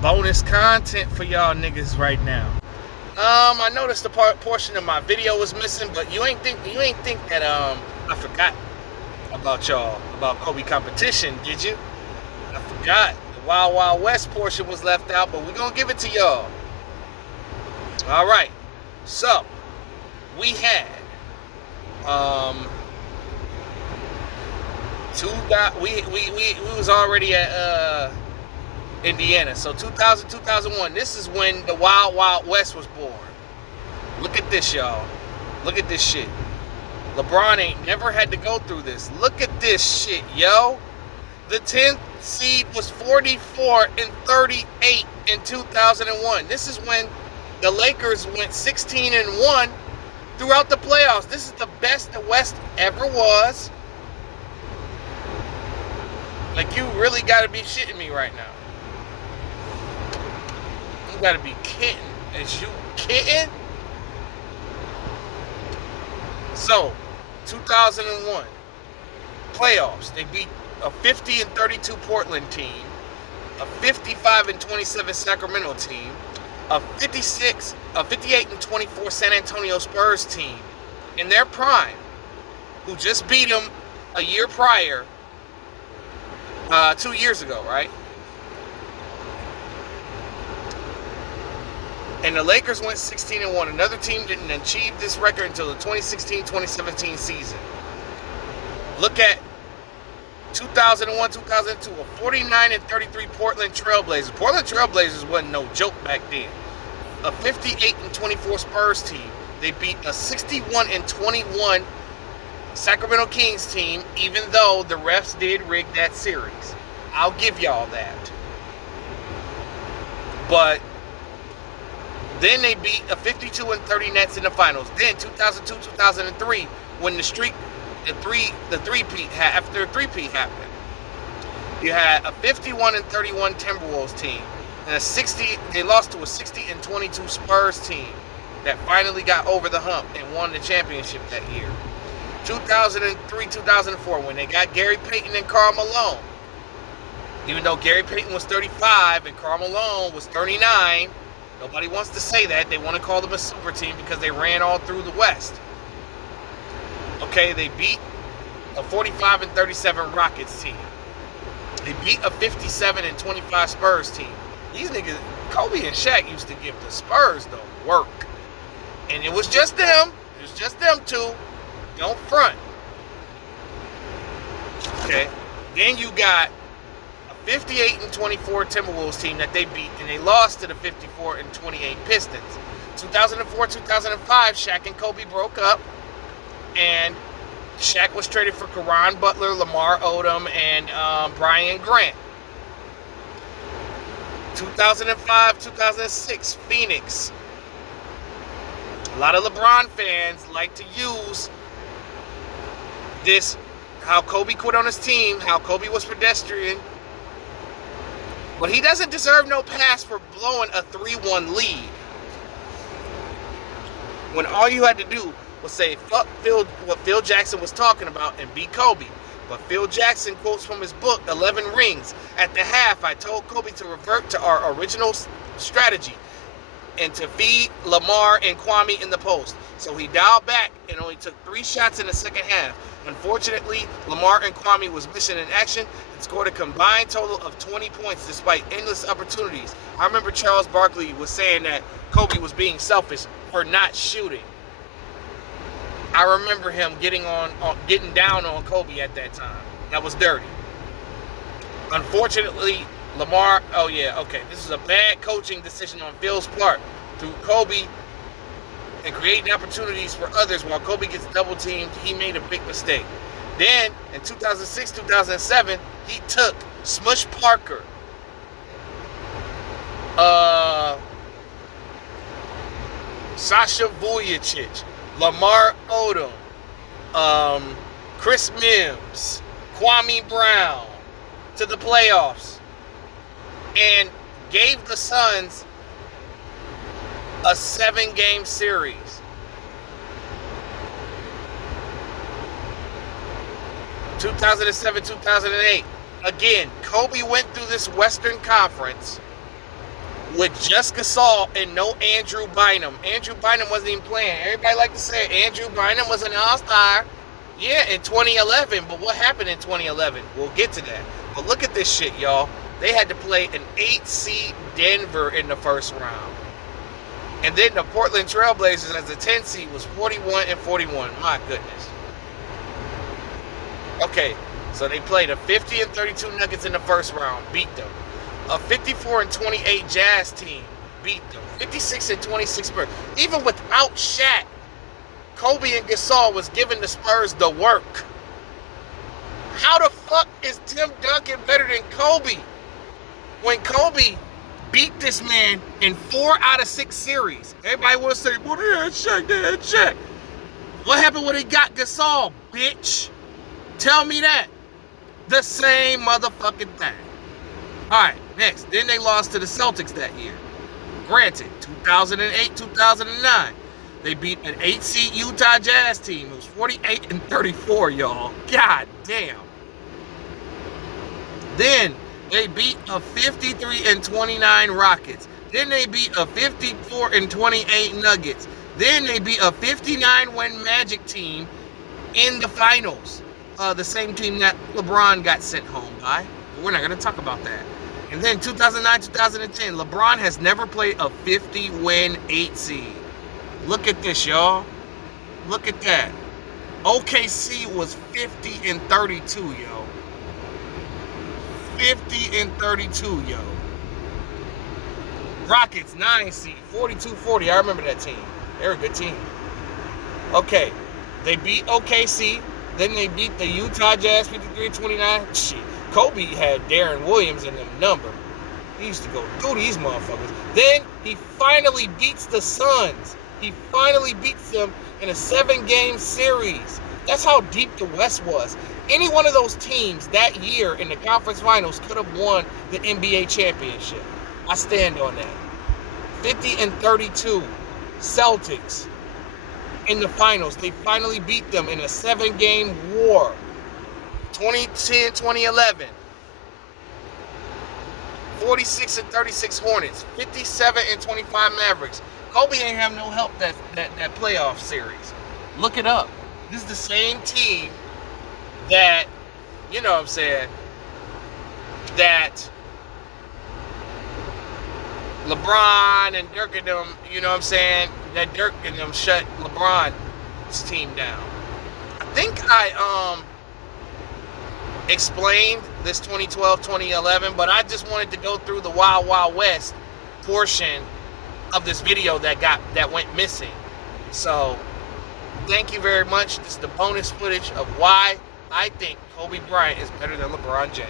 bonus content for y'all niggas right now. I noticed the portion of my video was missing, but you ain't think that I forgot about Kobe competition, did you? I forgot the Wild Wild West portion was left out, but we're gonna give it to y'all. All right, so we had we was already at Indiana. So 2000, 2001, this is when the Wild Wild West was born. Look at this, y'all. Look at this shit. LeBron ain't never had to go through this. Look at this shit, yo. The 10th seed was 44-38 in 2001. This is when the Lakers went 16-1 throughout the playoffs. This is the best the West ever was. Like, you really got to be shitting me right now. You got to be kidding. Is you kidding? So, 2001 playoffs. They beat a 50-32 Portland team, a 55-27 Sacramento team, a 58-24 San Antonio Spurs team in their prime, who just beat them a year prior, 2 years ago, right? And the Lakers went 16-1. Another team didn't achieve this record until the 2016-2017 season. Look at 2001, 2002, a 49-33 Portland Trailblazers. Portland Trailblazers wasn't no joke back then. A 58-24 Spurs team. They beat a 61-21 Sacramento Kings team, even though the refs did rig that series. I'll give y'all that. But then they beat a 52-30 Nets in the finals. Then 2002, 2003, when the three-peat happened, you had a 51-31 Timberwolves team and they lost to a 60-22 Spurs team that finally got over the hump and won the championship that year. 2003, 2004, when they got Gary Payton and Karl Malone. Even though Gary Payton was 35 and Karl Malone was 39, nobody wants to say that. They want to call them a super team because they ran all through the West. Okay, they beat a 45-37 Rockets team. They beat a 57-25 Spurs team. These niggas, Kobe and Shaq used to give the Spurs the work. And it was just them. It was just them two. Don't front. Okay. Then you got a 58-24 Timberwolves team that they beat, and they lost to the 54-28 Pistons. 2004, 2005, Shaq and Kobe broke up, and Shaq was traded for Caron Butler, Lamar Odom, and Bryant Grant. 2005, 2006, Phoenix. A lot of LeBron fans like to use this, how Kobe quit on his team, how Kobe was pedestrian. But he doesn't deserve no pass for blowing a 3-1 lead. When all you had to do was say, fuck what Phil Jackson was talking about and beat Kobe. But Phil Jackson quotes from his book, 11 Rings. At the half, I told Kobe to revert to our original strategy and to feed Lamar and Kwame in the post. So he dialed back and only took 3 shots in the second half. Unfortunately, Lamar and Kwame was missing in action and scored a combined total of 20 points despite endless opportunities. I remember Charles Barkley was saying that Kobe was being selfish for not shooting. I remember him getting down on Kobe at that time. That was dirty. Unfortunately, Lamar, this is a bad coaching decision on Phil's part. Through Kobe and creating opportunities for others while Kobe gets double teamed, he made a big mistake. Then, in 2006, 2007, he took Smush Parker, Sasha Vujacic, Lamar Odom, Chris Mims, Kwame Brown to the playoffs and gave the Suns a 7-game series. In 2007, 2008, again, Kobe went through this Western Conference with just Gasol and no Andrew Bynum. Andrew Bynum wasn't even playing. Everybody like to say Andrew Bynum was an all-star. Yeah, in 2011. But what happened in 2011? We'll get to that. But look at this shit, y'all. They had to play an 8-seed Denver in the first round. And then the Portland Trailblazers as a 10 seed was 41-41. My goodness. Okay, so they played a 50-32 Nuggets in the first round, beat them. A 54-28 Jazz team, beat them. 56-26 Spurs. Even without Shaq, Kobe and Gasol was giving the Spurs the work. How the fuck is Tim Duncan better than Kobe? When Kobe beat this man in 4 out of 6 series. Everybody will say, well, they had Shaq, they had Shaq. What happened when he got Gasol, bitch? Tell me that. The same motherfucking thing. All right, next. Then they lost to the Celtics that year. Granted, 2008, 2009. They beat an 8-seed Utah Jazz team. It was 48-34, y'all. God damn. Then they beat a 53-29 Rockets. Then they beat a 54-28 Nuggets. Then they beat a 59-win Magic team in the finals. The same team that LeBron got sent home by. But we're not going to talk about that. And then 2009, 2010, LeBron has never played a 50-win 8 seed. Look at this, y'all. Look at that. OKC was 50-32, yo. 50-32, yo. Rockets, 9 seed, 42-40. I remember that team. They're a good team. Okay, they beat OKC. Then they beat the Utah Jazz 53-29. Shit, Kobe had Darren Williams in them number. He used to go through these motherfuckers. Then he finally beats the Suns. He finally beats them in a 7-game series. That's how deep the West was. Any one of those teams that year in the conference finals could have won the NBA championship. I stand on that. 50-32 Celtics in the finals. They finally beat them in a 7-game war. 2010, 2011. 46-36 Hornets. 57-25 Mavericks. Kobe ain't have no help that playoff series. Look it up. This is the same team that, you know what I'm saying, that LeBron and Dirk and them, you know what I'm saying, that Dirk and them shut LeBron's team down. I think I explained this 2012-2011, but I just wanted to go through the Wild Wild West portion of this video that went missing. So thank you very much. This is the bonus footage of why I think Kobe Bryant is better than LeBron James.